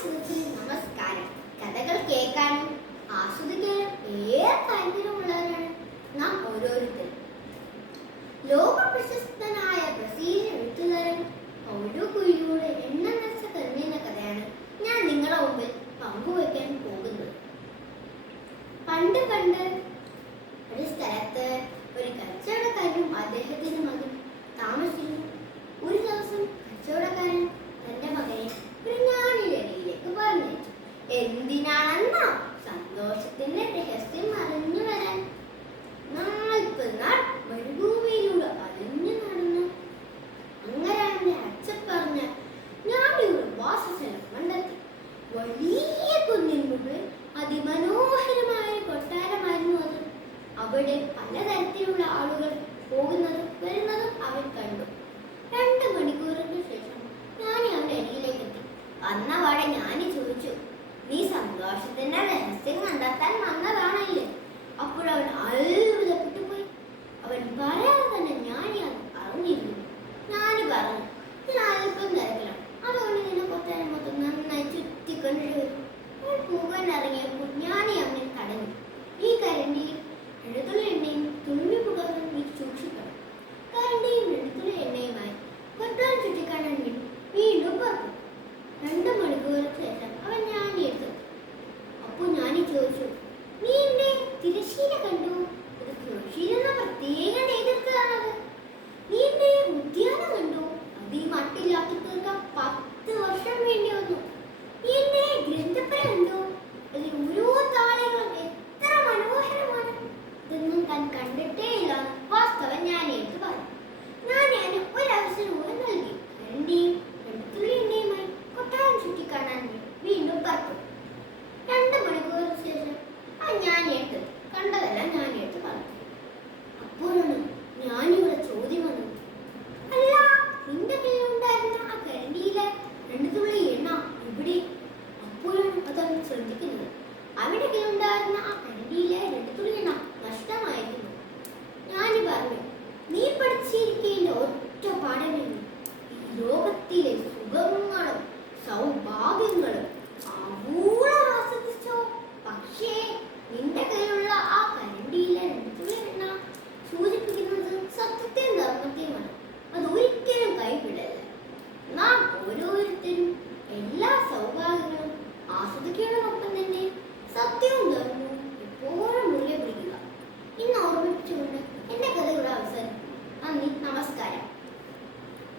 സുഹൃത്തുക്കളെ നമസ്കാരം. കഥകൾ കേൾക്കാനും ആസ്വദിക്കാനും ഏറെ താല്പര്യമുള്ളവരാണ് നാം ഓരോരുത്തരും. ലോക പ്രശസ്തനായ ബ്രസീലിയൻ എഴുത്തുകാരൻ പൗലോ കൊയ്ലോയുടെ എണ്ണം നിറച്ച കണ്ണിന്റെ കഥയാണ് ഞാൻ നിങ്ങളുടെ മുമ്പിൽ പങ്കുവയ്ക്കാൻ പോകുന്നത്. പണ്ട് ഒരു സ്ഥലത്ത് ഒരു കച്ചവടക്കാരനും അദ്ദേഹത്തിന്റെ മകൻ താമസിച്ചിരുന്നു. ഒരു ദിവസം കച്ചവടക്കാരൻ തന്റെ മകനെ ഒരു ഞാണിലടിയിലേക്ക് പറഞ്ഞയച്ചു. എന്തിനാണെന്നോ? സന്തോഷത്തിന്റെ രഹസ്യം അറിഞ്ഞു വരാൻ. 40 നാൾ മരുഭൂമിയിലൂടെ അലഞ്ഞു നടന്നു. അങ്ങനെ അവന്റെ അച്ഛൻ പറഞ്ഞ ഞാണിയുടെ വാസസ്ഥലം കണ്ടെത്തി. വലിയ കുന്നിൻ മുകളിൽ അതിമനോഹരമായ കൊട്ടാരമായിരുന്നു അത്. അവിടെ പലതരത്തിലുള്ള ആളുകൾ പോകുന്നതും വരുന്നതും അവൻ കണ്ടു. 2 മണിക്കൂറിന് ശേഷം ഞാനി അവന്റെ അരികിലേക്ക് എത്തി. വന്നപാടെ ഞാനി ചോദിച്ചു, നീ സന്തോഷത്തിന്റെ രഹസ്യം കണ്ടെത്താൻ വന്നതാണല്ലേ? അപ്പോഴവൻ അത്ഭുതപ്പെട്ടു പോയി. അവൻ പറയാതെ തന്നെ ഞാനി അത് അറിഞ്ഞിരുന്നു. ഞാനി പറഞ്ഞു, ഞാൻ അല്പം തിരക്കിലാണ്, അതുകൊണ്ട് നിന്നെ കൊട്ടാരം മൊത്തം നന്നായി ചുറ്റിക്കൊണ്ടുവരും. അവൻ പോകാൻ ഇറങ്ങിയപ്പോൾ ഞാനി അവനെ തടഞ്ഞു. ഈ കരണ്ടിയിൽ എഴുതുള്ള എണ്ണയും തുള്ളി പുകകളും നീ സൂക്ഷിക്കണം. കരണ്ടിയും എഴുതുള്ള എണ്ണയുമായി കൊട്ടാരം ചുറ്റിക്കാണാൻ വേണ്ടി വീണ്ടും പറഞ്ഞു. 2 മണിക്കൂറിന് ശേഷം അവൻ ഞാനി എടുത്തു. അപ്പോൾ ഞാനി ചോദിച്ചു, നീ എന്റെ തിരശ്ശീല കണ്ടു? ഇത് തിരശ്ശീല പ്രത്യേകം ചെയ്തെടുത്തതാണത്. നീ എന്റെ ഉദ്യാനം കണ്ടു? അത് ഈ മട്ടിലാക്കി തീർക്കാൻ 10 വർഷം വേണ്ടി വന്നു. നീ എന്റെ ഗ്രന്ഥപ്പുര കണ്ടു? അതിൽ ഓരോ താളുകളും എത്ര മനോഹരമാണ്. ഇതൊന്നും താൻ കണ്ടിട്ടേ ഇല്ല. വാസ്തവം ഞാൻ എടുത്ത് പറഞ്ഞു. ഞാൻ ഒരവസരം കൂടെ നൽകി. കരണ്ടിയും വെളുത്തുള്ളി എണ്ണയുമായി കൊട്ടാരം ചുറ്റിക്കാണാൻ വീണ്ടും പറഞ്ഞു. 2 മണിക്കൂറിന് ശേഷം ഞാൻ എടുത്തത് കണ്ടതെല്ലാം ഞാൻ എടുത്ത് പറഞ്ഞു. അപ്പോഴാണ് ഞാനിവിടെ ചോദ്യം വന്നത്. അല്ല, നിന്റെ കയ്യിലുണ്ടായിരുന്ന ആ കരണ്ടിയിലെ 2 തുള്ളി എണ്ണ എവിടെ? അപ്പോഴാണ് അതവൻ ശ്രദ്ധിക്കുന്നത്. അവിടെ കയ്യിലുണ്ടായിരുന്ന ആ കരണ്ടിയിലെ 2 തുള്ളി എണ്ണ നഷ്ടമായിരുന്നു. ഞാനി പറഞ്ഞു, നീ പഠിച്ചിരിക്കേണ്ട ഒറ്റ പാഠമേ ഈ ലോകത്തിലെ സുഖങ്ങളും സൗഭാഗ്യങ്ങളും